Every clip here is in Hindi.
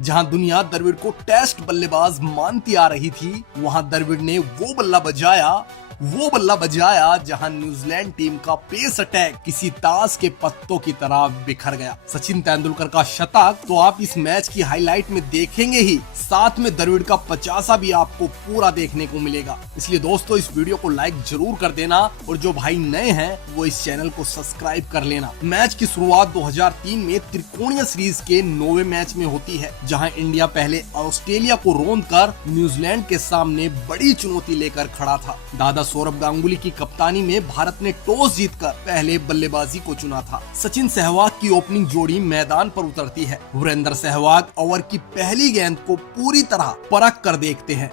जहां दुनिया द्रविड़ को टेस्ट बल्लेबाज मानती आ रही थी, वहां द्रविड़ ने वो बल्ला बजाया जहां न्यूजीलैंड टीम का पेस अटैक किसी ताश के पत्तों की तरह बिखर गया। सचिन तेंदुलकर का शतक तो आप इस मैच की हाईलाइट में देखेंगे ही, साथ में द्रविड़ का 50 भी आपको पूरा देखने को मिलेगा। इसलिए दोस्तों इस वीडियो को लाइक जरूर कर देना और जो भाई नए हैं वो इस चैनल को सब्सक्राइब कर लेना। मैच की शुरुआत 2003 में त्रिकोणीय सीरीज के 9वें मैच में होती है, जहां इंडिया पहले ऑस्ट्रेलिया को रौंद कर न्यूजीलैंड के सामने बड़ी चुनौती लेकर खड़ा था। दादा सौरभ गांगुली की कप्तानी में भारत ने टॉस जीतकर पहले बल्लेबाजी को चुना था। सचिन सहवाग की ओपनिंग जोड़ी मैदान पर उतरती है। वीरेंद्र सहवाग ओवर की पहली गेंद को पूरी तरह परख कर देखते हैं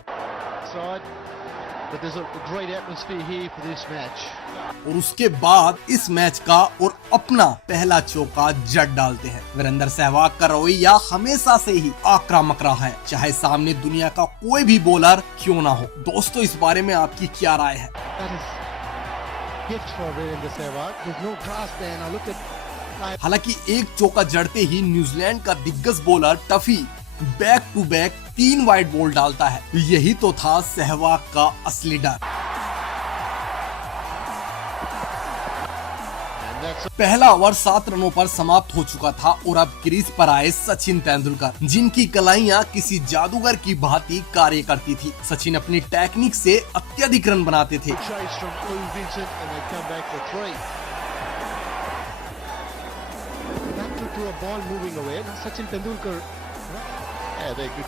और उसके बाद इस मैच का और अपना पहला चौका जड़ डालते हैं। वीरेंद्र सहवाग का रवैया हमेशा से ही आक्रामक रहा है, चाहे सामने दुनिया का कोई भी बॉलर क्यों ना हो। दोस्तों इस बारे में आपकी क्या राय है? हालांकि एक चौका जड़ते ही न्यूजीलैंड का दिग्गज bowler Tuffey back to back 3 wide ball डालता है। यही तो था सहवाग का असली डर। पहला ओवर 7 रनों पर समाप्त हो चुका था और अब क्रीज पर आए सचिन तेंदुलकर, जिनकी कलाइयां किसी जादूगर की भांति कार्य करती थी। सचिन अपनी टेक्निक से अत्यधिक रन बनाते थे।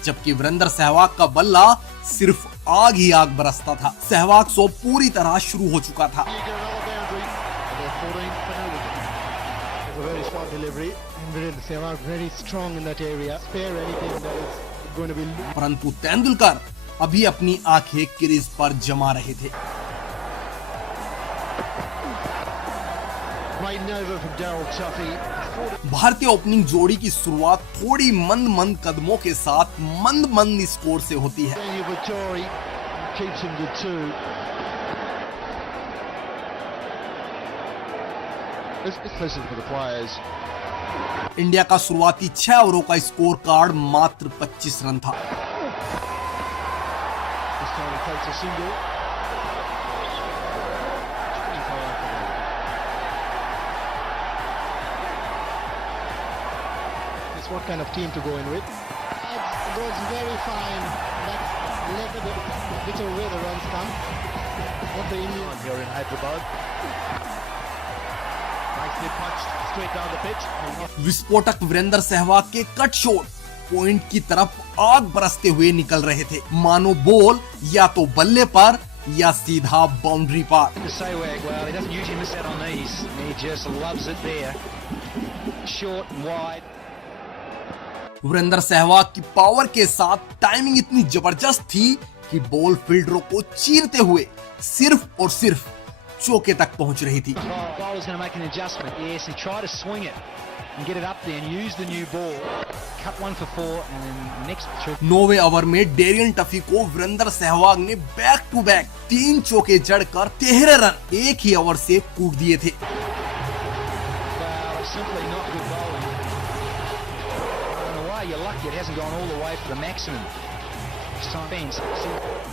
जबकि वीरेंद्र सहवाग का बल्ला सिर्फ आग ही आग बरसता था। सहवाग शो पूरी तरह शुरू हो चुका था। परंतु तेंदुलकर अभी अपनी आंखें क्रीज पर जमा रहे थे। भारतीय ओपनिंग जोड़ी की शुरुआत थोड़ी मंद कदमों के साथ मंद स्कोर से होती है। इंडिया का शुरुआती 6 ओवरों का स्कोर कार्ड मात्र 25 रन था। What kind of team to go in with? It goes very fine. Let's let a bit of where the runs come. What the Indian here in Hyderabad. Nicely punched straight down the pitch. विस्फोटक वीरेंद्र सहवाग के कट शॉट पॉइंट की तरफ आग बरसते हुए निकल रहे थे, मानो बॉल या तो बल्ले पर या सीधा बाउंड्री पर। वीरेंद्र सहवाग की पावर के साथ टाइमिंग इतनी जबरदस्त थी कि बॉल फील्डरों को चीरते हुए सिर्फ और सिर्फ चौके तक पहुंच रही थी। 9वें ओवर में डेरियन टफी को वीरेंद्र सहवाग ने बैक टू बैक 3 चौके जड़कर 13 रन एक ही ओवर से कूट दिए थे। It hasn't gone all the way for the maximum.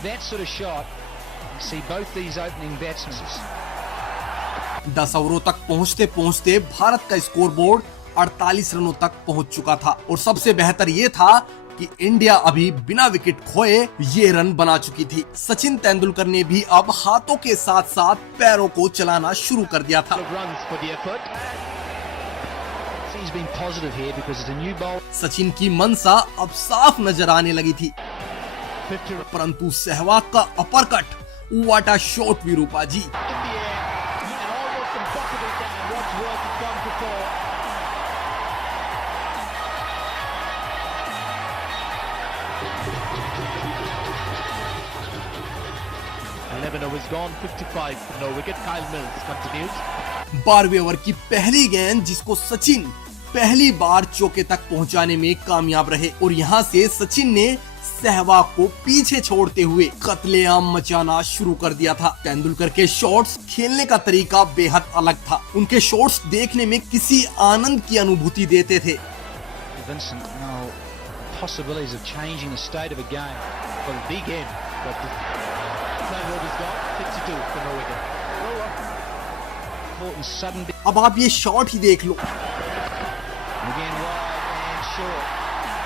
That sort of shot, you see both these opening batsmen. 10 ओवरों तक पहुंचते पहुंचते भारत का स्कोरबोर्ड 48 रनों तक पहुंच चुका था और सबसे बेहतर ये था कि इंडिया अभी बिना विकेट खोए ये रन बना चुकी थी। सचिन तेंदुलकर ने भी अब हाथों के साथ साथ पैरों को चलाना शुरू कर दिया था। सचिन की मंशा अब साफ नजर आने लगी थी, परंतु सहवाग का अपरकट, व्हाट अ शॉट विरूपा जी। Is gone 55 no wicket. Kyle Mills continues. 12वें ओवर की पहली गेंद जिसको सचिन पहली बार चौके तक पहुंचाने में कामयाब रहे और यहां से सचिन ने सहवाग को पीछे छोड़ते हुए कत्लेआम मचाना शुरू कर दिया था। तेंदुलकर के शॉट्स खेलने का तरीका बेहद अलग था। उनके शॉट्स देखने में किसी आनंद की अनुभूति देते थे। possibilities of changing the state of a game. Well, the game. But the time is gone. 62 for Norway. Important sudden bit. अब आप ये शॉट ही देख लो। Again wide and short.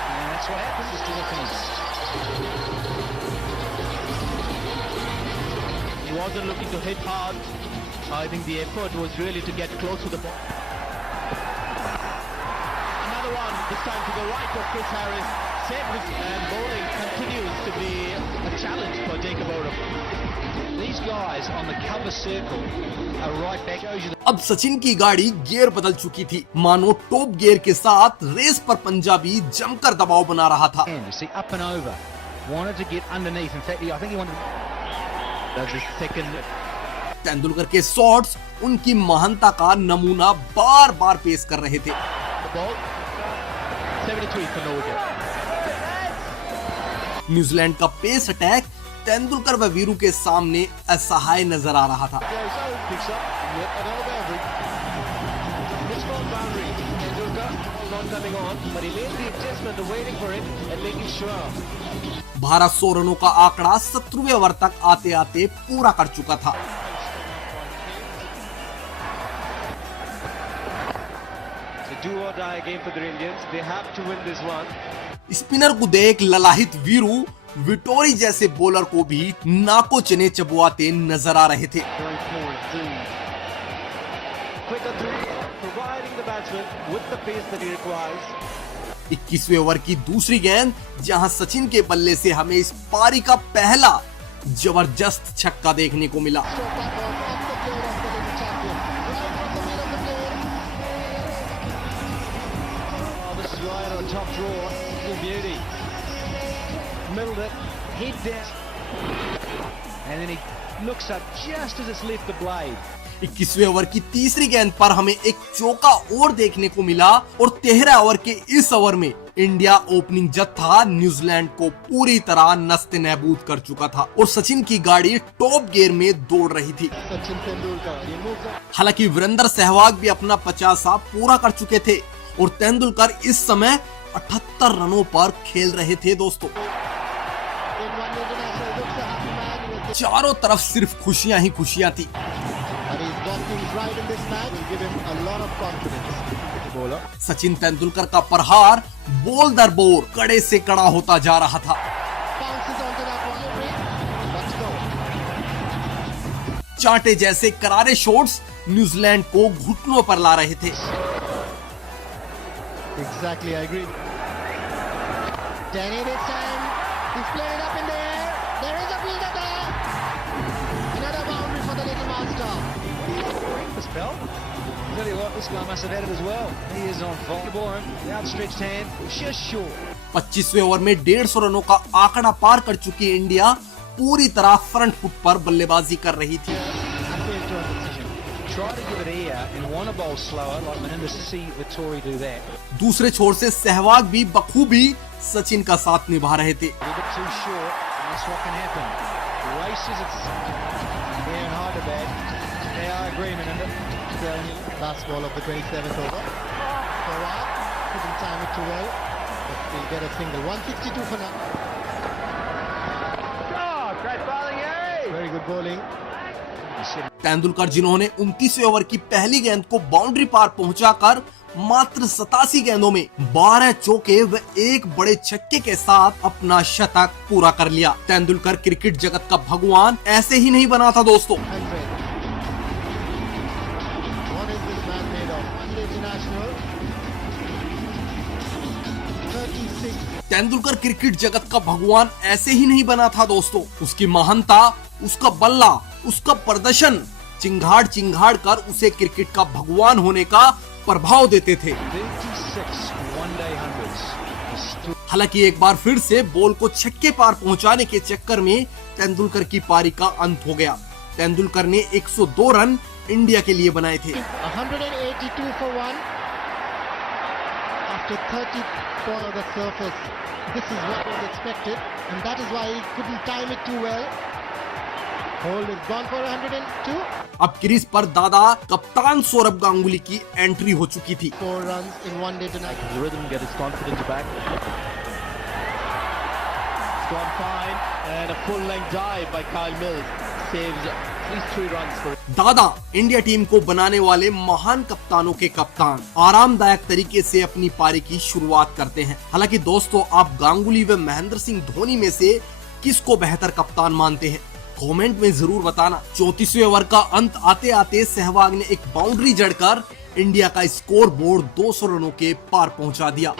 And that's what happens to the finish. He wasn't looking to hit hard. I think the effort was really to get close to the ball. Another one, this time to the right of Chris Harris. And bowling continues to be a challenge for Jacob Oram. These guys on the cover circle are right back. Shows you the अब सचिन की गाड़ी गियर बदल चुकी थी, मानो टॉप गियर के साथ रेस पर पंजाबी जमकर दबाव बना रहा था। hand. You see, up and over. Wanted to get underneath. In fact, I think he wanted. That's the second. Tendulkar के शॉट्स उनकी महानता का नमूना बार बार पेश कर रहे थे। The ball. 73 for Norway. New Zealand का पेस अटैक तेंदुलकर व वीरू के सामने असहाय नजर आ रहा था। Picks up yet another boundary. Missed boundary. Tendulkar not coming on, but he made the adjustment of waiting for it and making sure. Bharat 100 रनों का आंकड़ा 17वें ओवर तक आते आते पूरा कर चुका था। It's a do or die game for the Indians. They have to win this one. Spinner को देख ललाहित वीरू विटोरी जैसे बॉलर को भी नाको चने चबुआते नजर आ रहे थे। Going forward, three. Quicker three, providing the batsman with the pace that he requires. 21वें ओवर की दूसरी गेंद, जहां सचिन के बल्ले से हमें इस पारी का पहला जबरदस्त छक्का देखने को मिला। Short back off the plate of the champion. Right from the middle of the plate. Oh, this is right on top draw. Good beauty. Middled it, head down. and then he looks up just as it's left the blade. 21वें ओवर की तीसरी गेंद पर हमें एक चौका और देखने को मिला और 13 ओवर के इस ओवर में इंडिया ओपनिंग जत्था न्यूजीलैंड को पूरी तरह नस्ते नाबूद कर चुका था और सचिन की गाड़ी टॉप गियर में दौड़ रही थी। Sachin Tendulkar. He moves up. हालांकि वीरेंद्र सहवाग भी अपना 50 पूरा कर चुके थे और तेंदुलकर इस समय 78 रनों पर खेल रहे थे। दोस्तों, In one international, looks a happy man with the... चारों तरफ सिर्फ खुशियां ही खुशियां थी। And he's got things right in this match. Will give him a lot of confidence. Bowler. Sachin Tendulkar का प्रहार बॉल दर बॉल कड़े से कड़ा होता जा रहा था। Bounces onto that one. Let's go. चांटे जैसे करारे शॉट्स न्यूजीलैंड को घुटनों पर ला रहे थे। Exactly, I agree. Danny this time. He's played it up in the air. There is a fielder there. Another boundary for the little master. The spell. Tell you what, this guy must have had it as well. He is on fire. Ball him, the outstretched hand, just short. 25वें ओवर में 150 रनों का आंकड़ा पार कर चुकी इंडिया पूरी तरह फ्रंट फुट पर बल्लेबाजी कर रही थी। Appeals to a decision. Try to give it air and want to bowl slower, like Maninder see Vittori do that. दूसरे छोर से सहवाग भी बखूबी सचिन का साथ निभा रहे थे। A little bit too short, and that's what can happen. Races it's here in Hyderabad. They are agreement, and Last ball of the 27th over. For a while, couldn't time it too well. But he'll get a single. 162 for now. Oh, great bowling, Very good bowling. Tendulkar जिन्होंने 29वें ओवर की पहली गेंद को बाउंड्री पार पहुंचाकर मात्र 87 गेंदों में 12 चौके व एक बड़े छक्के के साथ अपना शतक पूरा कर लिया। तेंदुलकर क्रिकेट जगत का भगवान ऐसे ही नहीं बना था दोस्तों। 100. What is this man made of? One international. 36. Tendulkar cricket जगत का भगवान ऐसे ही नहीं बना था दोस्तों। उसकी महानता, उसका बल्ला, उसका प्रदर्शन चिंगाड़ चिंगाड़ कर उसे क्रिकेट का भगवान होने का प्रभाव देते थे। 36 one-day hundreds. हालांकि एक बार फिर से बॉल को छक्के पार पहुंचाने के चक्कर में तेंदुलकर की पारी का अंत हो गया। तेंदुलकर ने 102 रन इंडिया के लिए बनाए थे। 182 for one. After 30 ball of the surface, this is what was expected, and that is why he couldn't time it too well. Hold is gone for 102. अब क्रीज पर दादा कप्तान सौरभ गांगुली की एंट्री हो चुकी थी। 4 runs in one day tonight. The rhythm, get his confidence back. It's gone fine, and a full-length dive by Kyle Mills saves at least 3 runs for दादा इंडिया टीम को बनाने वाले महान कप्तानों के कप्तान आरामदायक तरीके से अपनी पारी की शुरुआत करते हैं। हालांकि दोस्तों, आप गांगुली व महेंद्र सिंह धोनी में से किसको बेहतर कप्तान मानते हैं? कमेंट में जरूर बताना। 34वें ओवर का अंत आते आते सहवाग ने एक बाउंड्री जड़कर इंडिया का स्कोर बोर्ड 200 रनों के पार पहुंचा दिया।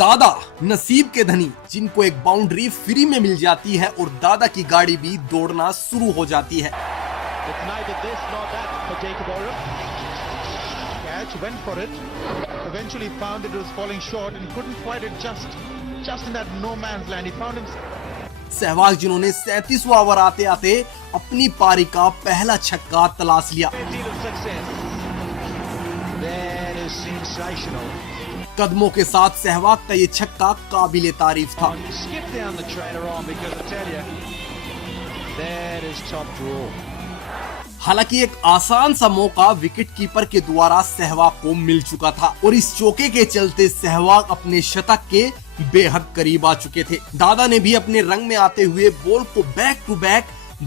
दादा नसीब के धनी, जिनको एक बाउंड्री फ्री में मिल जाती है और दादा की गाड़ी भी दौड़ना शुरू हो जाती है। It's neither this nor that for Jacob Oram. Catch, went for it, eventually found it was falling short and couldn't quite adjust. Just in that no man's land, he found himself. Sehwag जिन्होंने 37वां ओवर आते आते अपनी पारी का पहला छक्का तलाश लिया। Great deal of success. That is sensational. कदमों के साथ सहवाग का ये छक्का काबिले तारीफ था। Skip down the trailer on because I tell you, that is top draw. हालांकि एक आसान सा मौका विकेट कीपर के द्वारा सहवाग को मिल चुका था और इस चौके के चलते सहवाग अपने शतक के बेहद करीब आ चुके थे। दादा ने भी अपने रंग में आते हुए बॉल को बैक टू बैक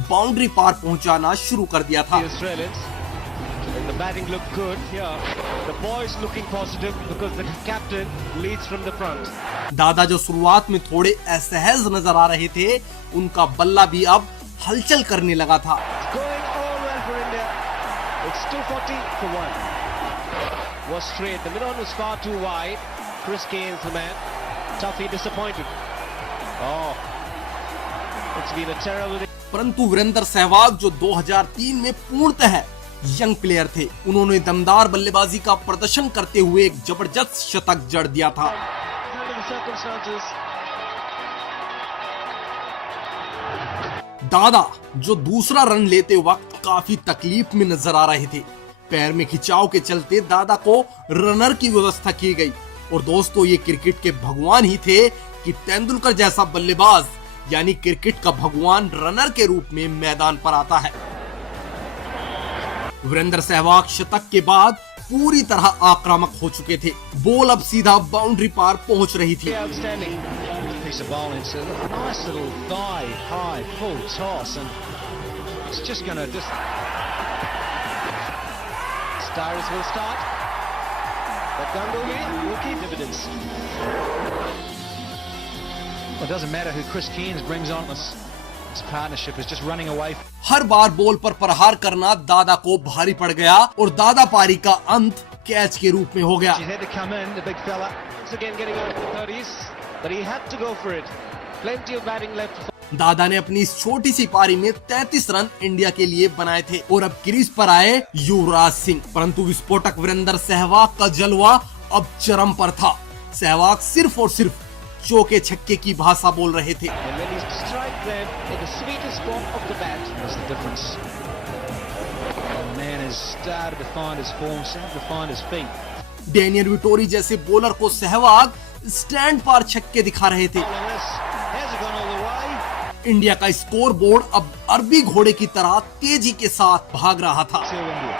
बाउंड्री पार पहुंचाना शुरू कर दिया था। The Australians, and the batting looked good here. The boys looking positive because the captain leads from the front. दादा जो शुरुआत में थोड़े असहज नजर आ रहे थे, उनका बल्ला भी अब हलचल करने लगा था। It's going all well for India. It's 240 for 1. Was straight. The mid-on was far too wide. Chris Gaines, the man. Toughie disappointed. Oh, it's been a terrible day. परंतु वीरेंद्र सहवाग जो 2003 में पूर्णतः यंग प्लेयर थे, उन्होंने दमदार बल्लेबाजी का प्रदर्शन करते हुए एक जबरदस्त शतक जड़ दिया था। Under the circumstances, दादा जो दूसरा रन लेते वक्त काफी तकलीफ में नजर आ रहे थे, पैर में खिंचाव के चलते दादा को रनर की व्यवस्था की गई। और दोस्तों, ये क्रिकेट के भगवान ही थे कि तेंदुलकर जैसा बल्लेबाज यानी क्रिकेट का भगवान रनर के रूप में मैदान पर आता है। वीरेंद्र सहवाग शतक के बाद पूरी तरह आक्रामक हो चुके थे। बॉल अब सीधा बाउंड्री पार पहुंच रही थी। outstanding. Piece of bowling, so a nice little thigh high full toss, and it's just going to Stars will start. But Ganguly will keep dividends. Well, it doesn't matter who Chris Gaines brings on this partnership is just running away. Her bar ball पर प्रहार करना दादा को भारी पड़ गया और दादा पारी का अंत कैच के रूप में हो गया। He's had to come in, the big fella. Once again getting out of the 30s, but he had to go for it. Plenty of batting left. दादा ने अपनी इस छोटी सी पारी में 33 रन इंडिया के लिए बनाए थे और अब क्रीज पर आए युवराज सिंह। परंतु विस्फोटक वीरेंद्र सहवाग का जलवा अब चरम पर था। सहवाग सिर्फ और सिर्फ चौके छक्के की भाषा बोल रहे थे। And when he strike them in the sweetest spot of the bat, That's the difference. The man has started to find his form, started to find his feet. Daniel Vettori जैसे बॉलर को सहवाग स्टैंड पर छक्के दिखा रहे थे। all of this has gone all the way. India का स्कोर बोर्ड अब अरबी घोड़े की तरह तेजी के साथ भाग रहा था। To India.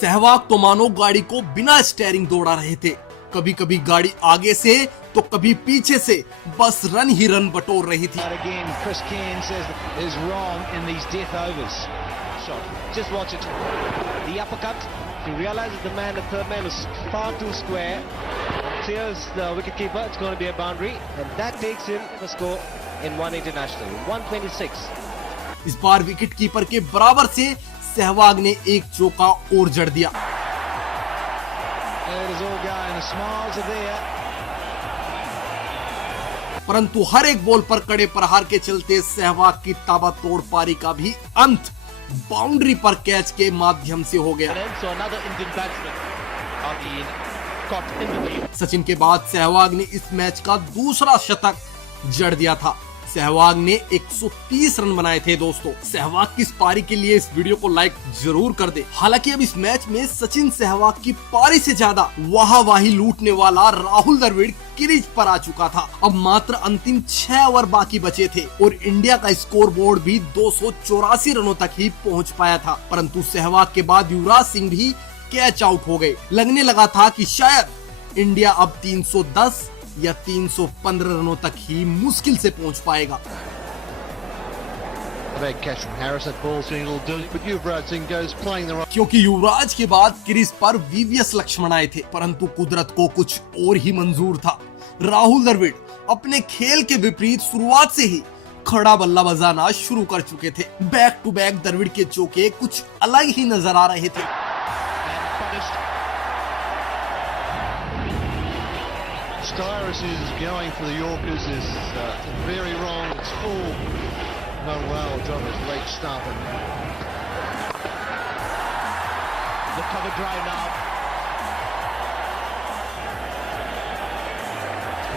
सहवाग तो मानो गाड़ी को बिना स्टीयरिंग दौड़ा रहे थे। कभी कभी गाड़ी आगे से तो कभी पीछे से बस रन ही रन बटोर रही थी। But again, Chris Gaines says is wrong in these death overs. Shot. Just watch it. The uppercut. He realizes the man, the third man, is far too square. Clears the wicketkeeper. It's going to be a boundary, and that takes him the score in one international, 126. इस बार विकेट कीपर के बराबर से सहवाग ने एक चौका और जड़ दिया। It is all going. The smiles are there. परंतु हर एक बॉल पर कड़े प्रहार के चलते सहवाग की ताबड़तोड़ पारी का भी अंत बाउंड्री पर कैच के माध्यम से हो गया। And then so another Indian batsman are being caught in the lead. Sachin के बाद सहवाग ने इस मैच का दूसरा शतक जड़ दिया था। सहवाग ने 130 रन बनाए थे। दोस्तों, सहवाग की इस पारी के लिए इस वीडियो को लाइक जरूर कर दे। हालांकि अब इस मैच में सचिन सहवाग की पारी से ज्यादा वाहवाही लूटने वाला राहुल द्रविड़ क्रीज पर आ चुका था। अब मात्र अंतिम 6 ओवर बाकी बचे थे और इंडिया का स्कोर बोर्ड भी 284 रनों तक ही पहुंच पाया था। परंतु सहवाग के बाद युवराज सिंह भी कैच आउट हो गए। लगने लगा था कि शायद इंडिया अब 310 या 315 रनों तक ही मुश्किल से पहुंच पाएगा। क्योंकि युवराज के बाद क्रीज पर वीवीएस लक्ष्मण आए थे, परंतु कुदरत को कुछ और ही मंजूर था। राहुल द्रविड़ अपने खेल के विपरीत शुरुआत से ही खड़ा बल्ला बजाना शुरू कर चुके थे। बैक टू बैक द्रविड़ के चौके कुछ अलग ही नजर आ रहे थे। Styris is going for the Yorkers is very wrong. It's full. No well, John is late stump and The cover drive now.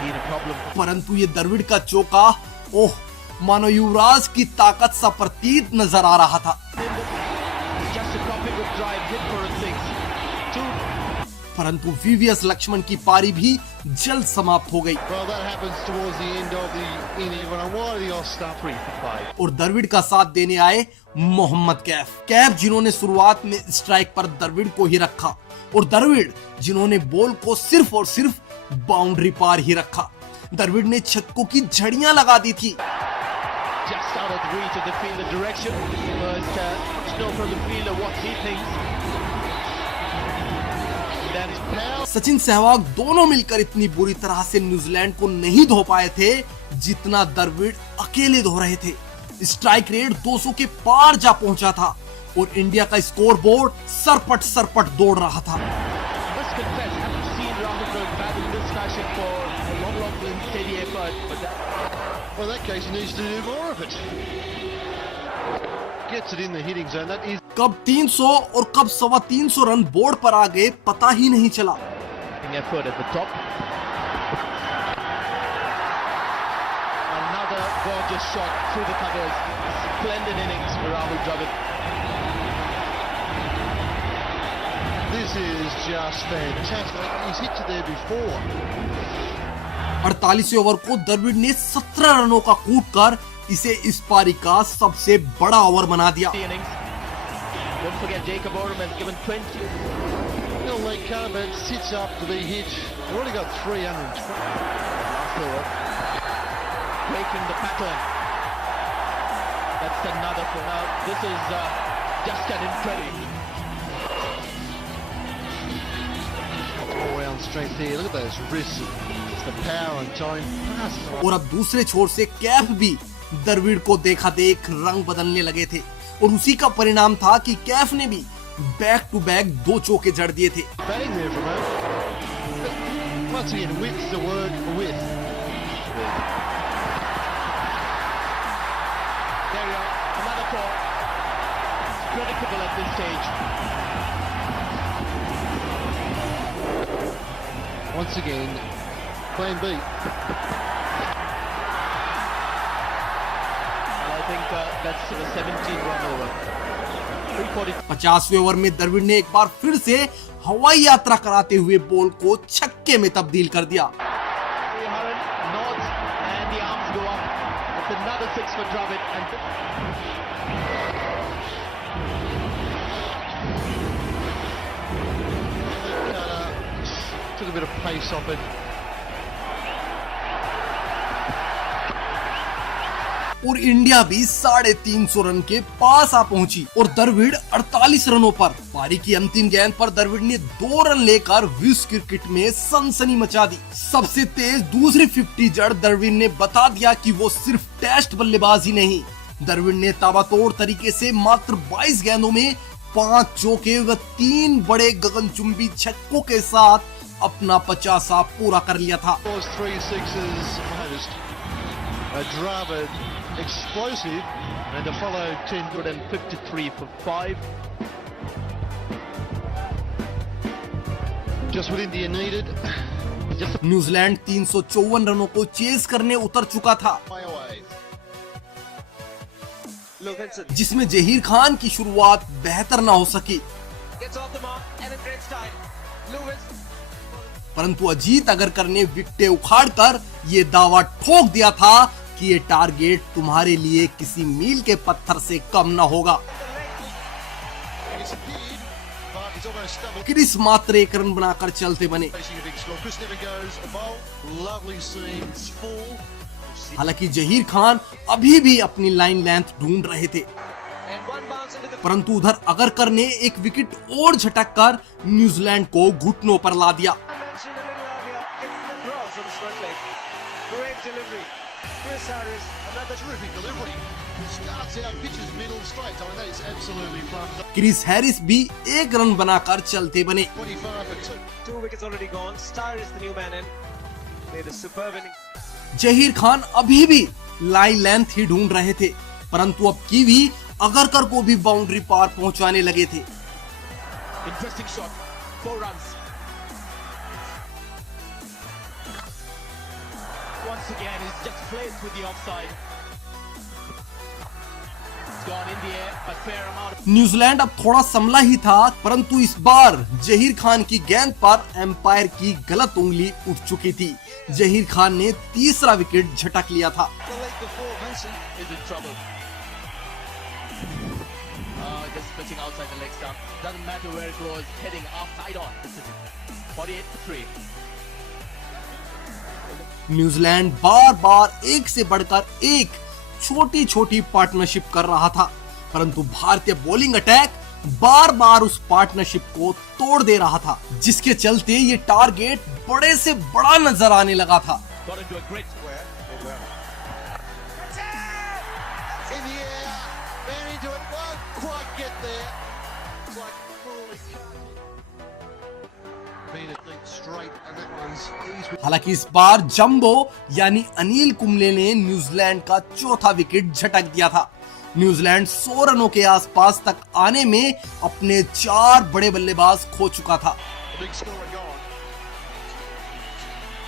Been a problem. परंतु ये द्रविड़ का चौका, ओह, मानो युवराज की ताकत सा प्रतीत नजर आ रहा था। Just a copy good drive, hit for a six. Two. परंतु वीवीएस लक्ष्मण की पारी भी जल्द समाप्त हो गई। well, that happens towards the end of the inning. When I wanted the off stump 3 for 5. और द्रविड़ का साथ देने आए मोहम्मद कैफ जिन्होंने शुरुआत में स्ट्राइक पर द्रविड़ को ही रखा, और द्रविड़ जिन्होंने बॉल को सिर्फ और सिर्फ बाउंड्री पार ही रखा। द्रविड़ ने छक्कों की झड़ियां लगा दी थी। Just out of the reach of the fielder direction. First, know from the fielder what he thinks. Then his power. Sachin Sehwag दोनों मिलकर इतनी बुरी तरह से न्यूजीलैंड को नहीं धो पाए थे जितना द्रविड़ अकेले धो रहे थे। स्ट्राइक रेट 200 के पार जा पहुंचा था और इंडिया का स्कोर बोर्ड सरपट दौड़ रहा था। Must confess, haven't seen Rahul go bad in this fashion for a long and steady effort. But Well, in that case, he needs to do more of it. Gets it in the hitting zone. That is कब 300 और कब 325 रन बोर्ड पर आ गए पता ही नहीं चला। effort at the top. Another gorgeous shot through the covers. Splendid innings for Rahul Dravid. This is just fantastic. He's hit it there before. 48वें ओवर को द्रविड़ ने 17 रनों का कूद कर इसे इस पारी का सबसे बड़ा ओवर बना दिया। The innings. Don't forget Jacob Oram has given 20. Bill Lee Carver sits up to be hit. He's already got 320. Last over. Breaking the pattern. That's another for now. This is just an incredible. All round strength here. Look at those wrists. It's the power and time. और अब दूसरे छोर से कैफ भी द्रविड़ को देखा देख रंग बदलने लगे थे, और उसी का परिणाम था कि कैफ ने भी बैक टू बैक 2 चौके जड़ दिए थे। Batting there from him. Once again, width's the word width. There we are. Another four. It's predictable at this stage. Once again, plan B. And I think that's a 17-run over. 340. 50वें over में द्रविड़ ने एक बार फिर से हवाई यात्रा कराते हुए बॉल को छक्के में तब्दील कर दिया। Haran nods and the arms go up. It's another six for Dravid. And Took a bit of pace off it. और इंडिया भी 350 रन के पास आ पहुंची, और द्रविड़ 48 रनों पर। पारी की अंतिम गेंद पर द्रविड़ ने 2 रन लेकर विश्व क्रिकेट में सनसनी मचा दी। सबसे तेज दूसरी 50 जड़ द्रविड़ ने बता दिया कि वो सिर्फ टेस्ट बल्लेबाज ही नहीं। द्रविड़ ने ताबड़तोड़ तरीके से मात्र 22 गेंदों में 5 चौके व 3 बड़े गगनचुंबी छक्कों के साथ अपना 50 पूरा कर लिया था। 3 sixes. Dravid explosive, and the follow 153 for 5. Just what India needed. New Zealand 354 रनों को चेस करने उतर चुका था, Away. जिसमें जहीर खान की शुरुआत बेहतर ना हो सकी। Gets off the mark and in great style. Lewis. परंतु अजीत अगरकर ने विकेटें उखाड़कर ये दावा ठोक दिया था कि ये टारगेट तुम्हारे लिए किसी मील के पत्थर से कम ना होगा। He's almost stumbled. क्रिस मात्र 1 रन बनाकर चलते बने। Facing a big score. Chris never goes a bowl. Lovely scenes. Full. हालांकि जहीर खान अभी भी अपनी लाइन लेंथ ढूंढ रहे थे, And one bounce into the परंतु उधर अगरकर ने एक विकेट और झटक कर न्यूजीलैंड को घुटनों पर ला दिया। mentioned a little earlier. Gets the cross on the front leg. Great delivery. Chris Harris, another Terrific delivery. Starts out, pitches middle straight. I mean, that is absolutely plummed up. Chris Harris भी 1 रन बनाकर चलते बने। 25 for 2. 2 wickets already gone. Star is the new man in. Made a superb innings. Zaheer Khan अभी भी लाइन लेंथ ही ढूंढ रहे थे, परंतु अब कीवी अगरकर को भी बाउंड्री पार पहुंचाने लगे थे। Interesting shot. 4 runs. Once again, he's just placed with the offside. It's gone in the air, a fair amount. New Zealand अब थोड़ा संभला ही था, परंतु इस बार जहीर खान की गेंद पर एम्पायर की गलत उंगली उठ चुकी थी। जहीर खान ने तीसरा विकेट झटक लिया था। The leg before Mason is in trouble. Just pitching outside the leg stump. Doesn't matter where it goes, heading outside on. 48 for 3. New Zealand बार बार एक से बढ़कर एक छोटी छोटी पार्टनरशिप कर रहा था, परंतु भारतीय बॉलिंग अटैक बार बार उस पार्टनरशिप को तोड़ दे रहा था, जिसके चलते ये टारगेट बड़े से बड़ा नजर आने लगा था। Got into a great square. In the air. Man into it. Won't quite get there. It's like fully been a deep straight, and that one's easy. हालांकि इस बार जंबो यानी अनिल कुंबले ने न्यूजीलैंड का चौथा विकेट झटक दिया था। न्यूजीलैंड 100 रनों के आसपास तक आने में अपने 4 बड़े बल्लेबाज खो चुका था। A big score gone.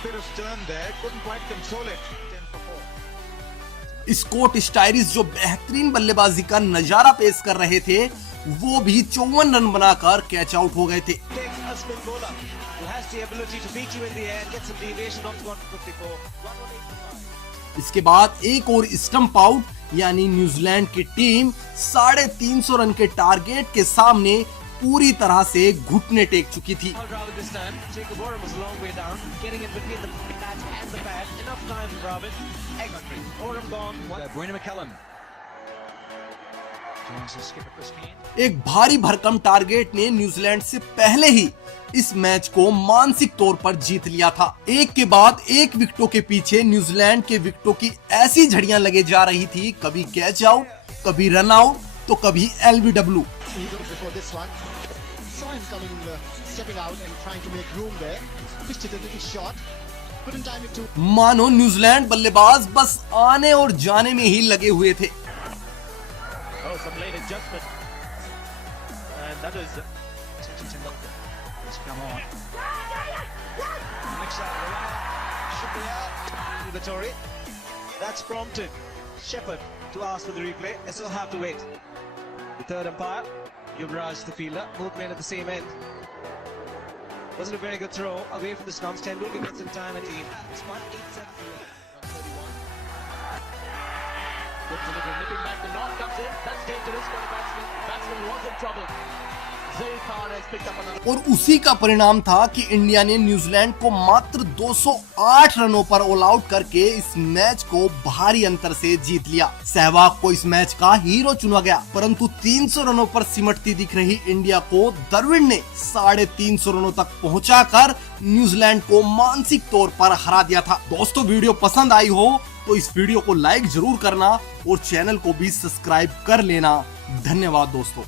Bit of turn there, couldn't quite control it. 10 for 4. Scott स्टायरिस जो बेहतरीन बल्लेबाजी का नजारा पेश कर रहे थे, वो भी 54 रन बनाकर कैच आउट हो गए थे। Takes a spin bowler who has the ability to beat you in the air and get some deviation up to 154. 118. इसके बाद एक और स्टंप आउट, यानी न्यूजीलैंड की टीम 350 रन के टारगेट के सामने पूरी तरह से घुटने टेक चुकी थी। All Dravid this time. Jacob Oram was a long way down, getting in between the bat and the pad. Enough time for Dravid. Excellent. Oram gone. Brina McCallum joins the skipper Chris Keane. एक भारी भरकम टारगेट ने न्यूजीलैंड से पहले ही इस मैच को मानसिक तौर पर जीत लिया था। एक के बाद एक विकेटों के पीछे न्यूजीलैंड के विकेटों की ऐसी झड़ियां लगे जा रही थी, कभी कैच आउट, कभी रन आउट, तो कभी LBW. He got it before this one. Saw him coming, stepping out and trying to make room there. Pitched it a little short. Couldn't time it too. मानो न्यूजीलैंड बल्लेबाज बस आने और जाने में ही लगे हुए थे। Oh, some late adjustment. And that is Sachin Tendulkar has come on. Next out, should be out to the Tory. That's prompted Shepherd to ask for the replay. They still have to wait. The third umpire, Yuvraj the fielder, both men at the same end. Wasn't a very good throw away from the stumps. Tendulkar gets in time and it's 187. Good delivery, nipping back. The knock comes in. That's dangerous for the batsman. Batsman was in trouble. Zaid Khan has picked up another. और उसी का परिणाम था कि इंडिया ने न्यूजीलैंड को मात्र 208 रनों पर ऑल आउट करके इस मैच को भारी अंतर से जीत लिया। सहवाग को इस मैच का हीरो चुना गया, परंतु 300 रनों पर सिमटती दिख रही इंडिया को द्रविड़ ने 350 रनों तक पहुंचाकर न्यूजीलैंड को मानसिक तौर पर हरा दिया था। दोस्तों, वीडियो पसंद आई हो तो इस वीडियो को लाइक जरूर करना और चैनल को भी सब्सक्राइब कर लेना। धन्यवाद दोस्तों।